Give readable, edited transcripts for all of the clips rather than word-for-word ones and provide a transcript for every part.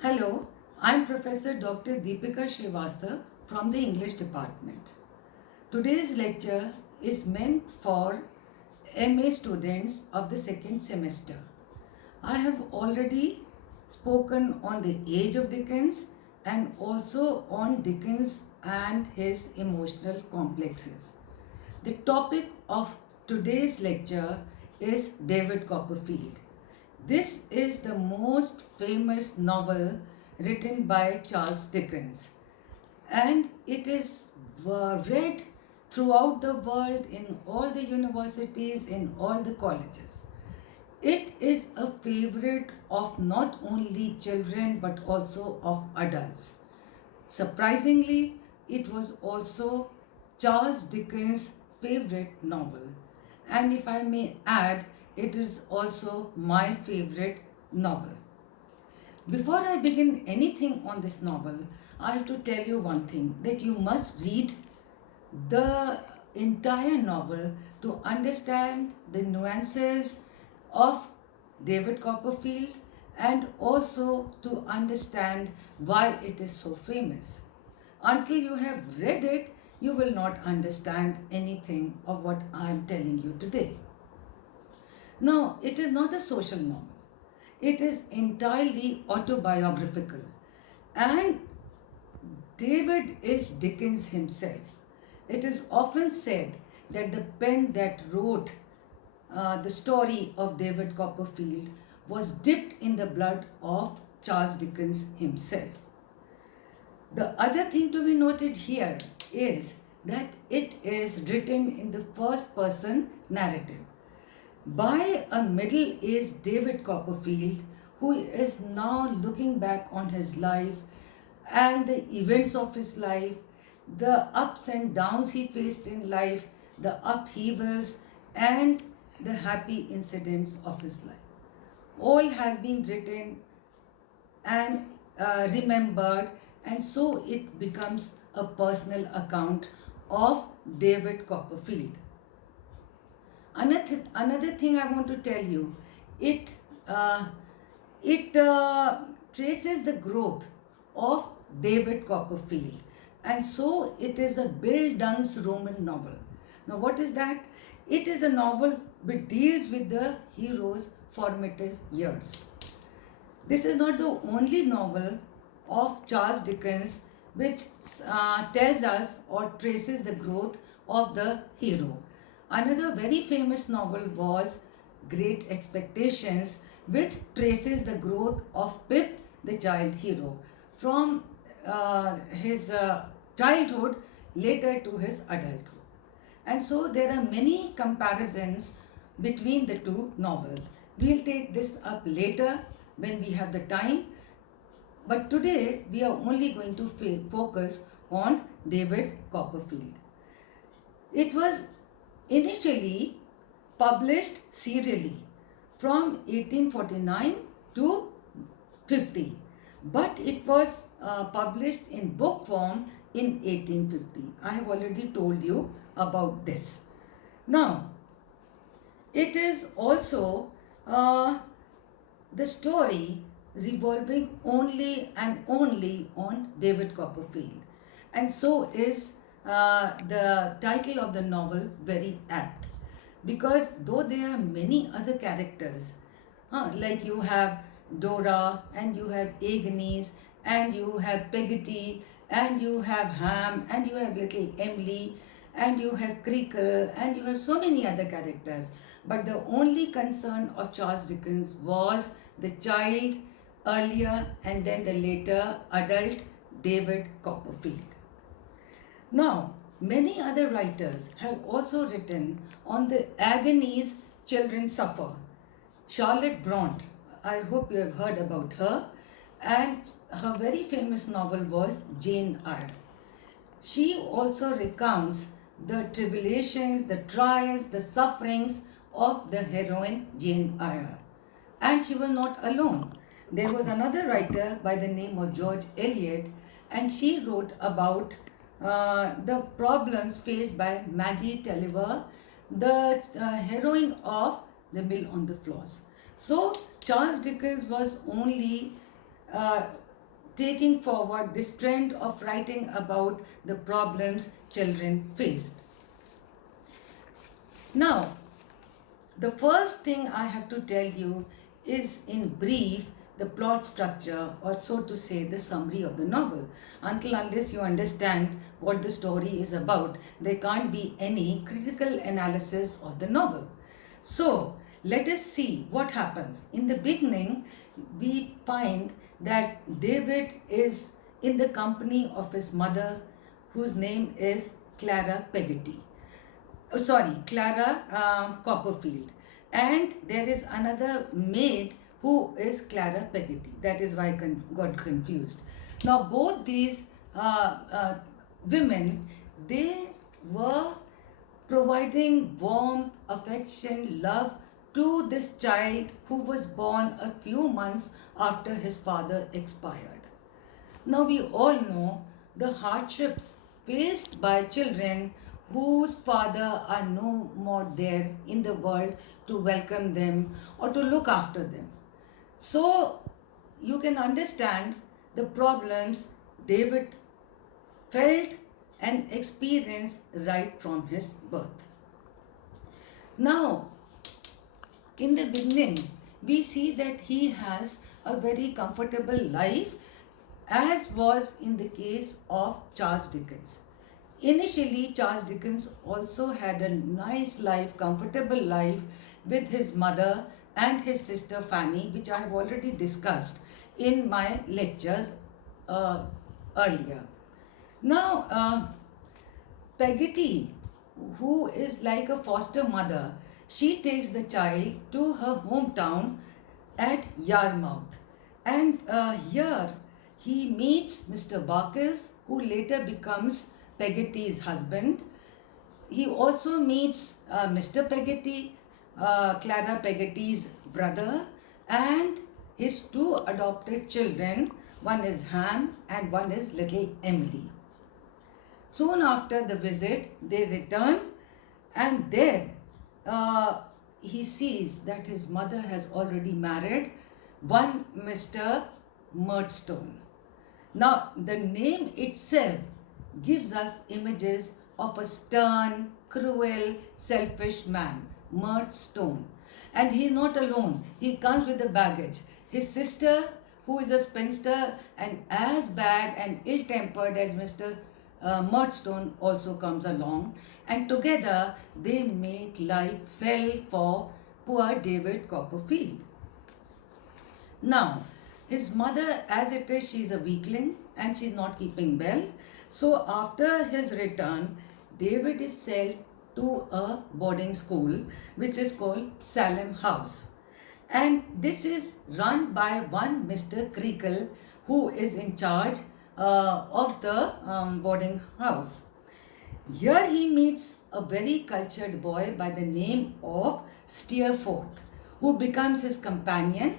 Hello, I'm Professor Dr. Deepika Srivastava from the English department. Today's lecture is meant for MA students of the second semester. I have already spoken on the age of Dickens and also on Dickens and his emotional complexes. The topic of today's lecture is David Copperfield. This is the most famous novel written by Charles Dickens, and it is read throughout the world in all the universities, in all the colleges. It is a favorite of not only children but also of adults. Surprisingly, it was also Charles Dickens' favorite novel. And if I may add, it is also my favorite novel. Before I begin anything on this novel, I have to tell you one thing, that you must read the entire novel to understand the nuances of David Copperfield and also to understand why it is so famous. Until you have read it, you will not understand anything of what I am telling you today. Now, it is not a social novel. It is entirely autobiographical. And David is Dickens himself. It is often said that the pen that wrote the story of David Copperfield was dipped in the blood of Charles Dickens himself. The other thing to be noted here is that it is written in the first person narrative by a middle-aged David Copperfield, who is now looking back on his life and the events of his life, the ups and downs he faced in life, the upheavals and the happy incidents of his life. All has been written and remembered, and so it becomes a personal account of David Copperfield. Another thing I want to tell you, it uh, it traces the growth of David Copperfield, and so it is a Bill Dunn's Roman novel. Now, what is that? It is a novel which deals with the hero's formative years. This is not the only novel of Charles Dickens which tells us or traces the growth of the hero. Another very famous novel was Great Expectations, which traces the growth of Pip, the child hero, from his childhood later to his adulthood. And so there are many comparisons between the two novels. We'll take this up later when we have the time. But today we are only going to focus on David Copperfield. It was initially published serially from 1849 to 50, but it was published in book form in 1850. I have already told you about this. Now, it is also the story revolving only and only on David Copperfield, and so is the title of the novel very apt, because though there are many other characters, like you have Dora and you have Agnes and you have Peggotty and you have Ham and you have little Emily and you have Creakle and you have so many other characters, but the only concern of Charles Dickens was the child earlier and then the later adult David Copperfield. Now, many other writers have also written on the agonies children suffer. Charlotte Bronte, I hope you have heard about her, and her very famous novel was Jane Eyre. She also recounts the tribulations, the trials, the sufferings of the heroine Jane Eyre. And she was not alone. There was another writer by the name of George Eliot, and she wrote about the problems faced by Maggie Tulliver, the heroine of The Mill on the Floors. So Charles Dickens was only taking forward this trend of writing about the problems children faced. Now, the first thing I have to tell you is, in brief, the plot structure, or so to say, the summary of the novel. Until unless you understand what the story is about, there can't be any critical analysis of the novel. So, let us see what happens. In the beginning, we find that David is in the company of his mother, whose name is Clara Peggotty. Clara Copperfield. And there is another maid who is Clara Peggotty. That is why I got confused. Now, both these women, they were providing warmth, affection, love to this child who was born a few months after his father expired. Now, we all know the hardships faced by children whose father are no more there in the world to welcome them or to look after them. So, you can understand the problems David felt and experienced right from his birth. Now, in the beginning, we see that he has a very comfortable life, as was in the case of Charles Dickens. Initially, Charles Dickens also had a nice life, comfortable life with his mother and his sister Fanny, which I have already discussed in my lectures earlier. Now, Peggotty, who is like a foster mother, she takes the child to her hometown at Yarmouth. And here he meets Mr. Barkis, who later becomes Peggotty's husband. He also meets Mr. Peggotty, Clara Peggotty's brother, and his two adopted children. One is Ham and one is little Emily. Soon after the visit, they return, and there he sees that his mother has already married one Mr. Murdstone. Now, the name itself gives us images of a stern, cruel, selfish man, Murdstone. And he is not alone. He comes with the baggage. His sister, who is a spinster and as bad and ill-tempered as Mr. Murdstone, also comes along. And together, they make life hell for poor David Copperfield. Now, his mother, as it is, she is a weakling and she is not keeping well. So, after his return, David is sent to a boarding school which is called Salem House. And this is run by one Mr. Creakle, who is in charge of the boarding house. Here he meets a very cultured boy by the name of Steerforth, who becomes his companion.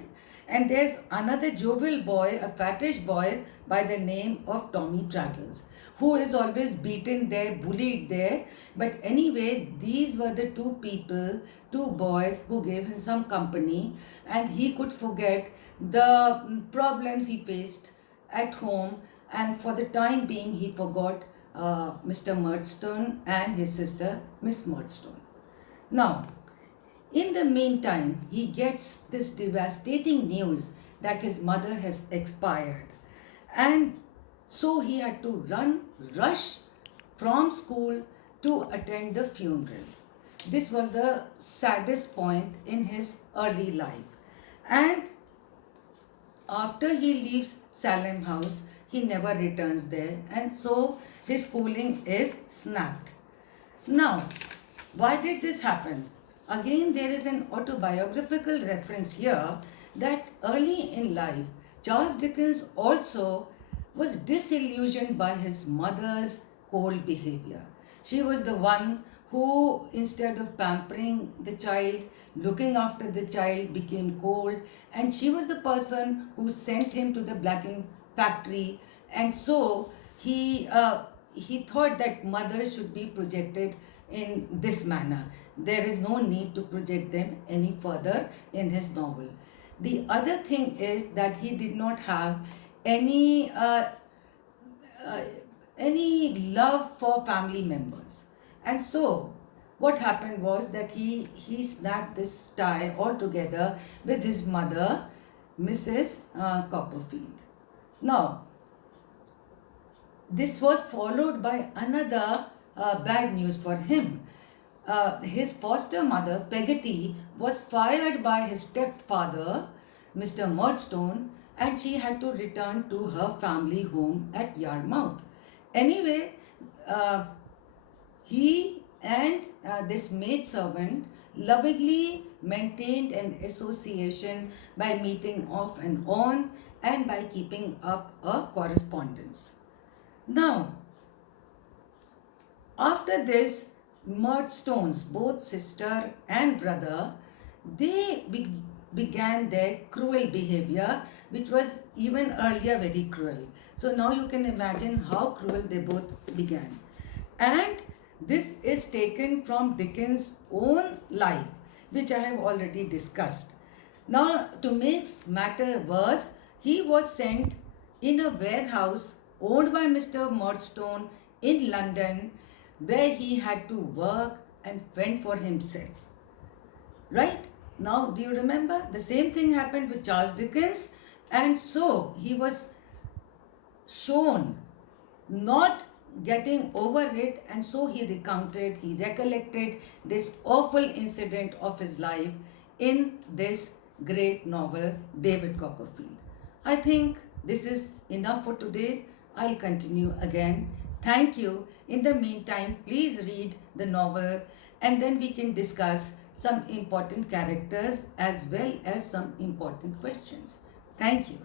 And there's another jovial boy, a fattish boy by the name of Tommy Traddles, who is always beaten there, bullied there. But anyway, these were the two people, two boys who gave him some company, and he could forget the problems he faced at home, and for the time being he forgot Mr. Murdstone and his sister Miss Murdstone. Now, in the meantime, he gets this devastating news that his mother has expired, and so he had to rush from school to attend the funeral. This was the saddest point in his early life. And after he leaves Salem House, he never returns there, and so his schooling is snapped. Now, why did this happen? Again, there is an autobiographical reference here that early in life, Charles Dickens also was disillusioned by his mother's cold behavior. She was the one who, instead of pampering the child, looking after the child, became cold, and she was the person who sent him to the blacking factory. And so he thought that mothers should be projected in this manner. There is no need to project them any further in his novel. The other thing is that he did not have any uh, any love for family members. And so what happened was that he snapped this tie altogether with his mother, Mrs. Copperfield. Now, this was followed by another bad news for him. His foster mother, Peggotty, was fired by his stepfather, Mr. Murdstone, and she had to return to her family home at Yarmouth. Anyway, uh, he and this maidservant lovingly maintained an association by meeting off and on and by keeping up a correspondence. Now, after this, Murdstones, both sister and brother, they began their cruel behavior, which was even earlier very cruel. So now you can imagine how cruel they both began. And this is taken from Dickens' own life, which I have already discussed. Now, to make matter worse, he was sent in a warehouse owned by Mr. Murdstone in London, where he had to work and fend for himself. Right? Now, do you remember? The same thing happened with Charles Dickens, and so he was shown not getting over it, and so he recollected this awful incident of his life in this great novel, David Copperfield. I think this is enough for today. I'll continue again. Thank you. In the meantime, please read the novel, and then we can discuss some important characters as well as some important questions. Thank you.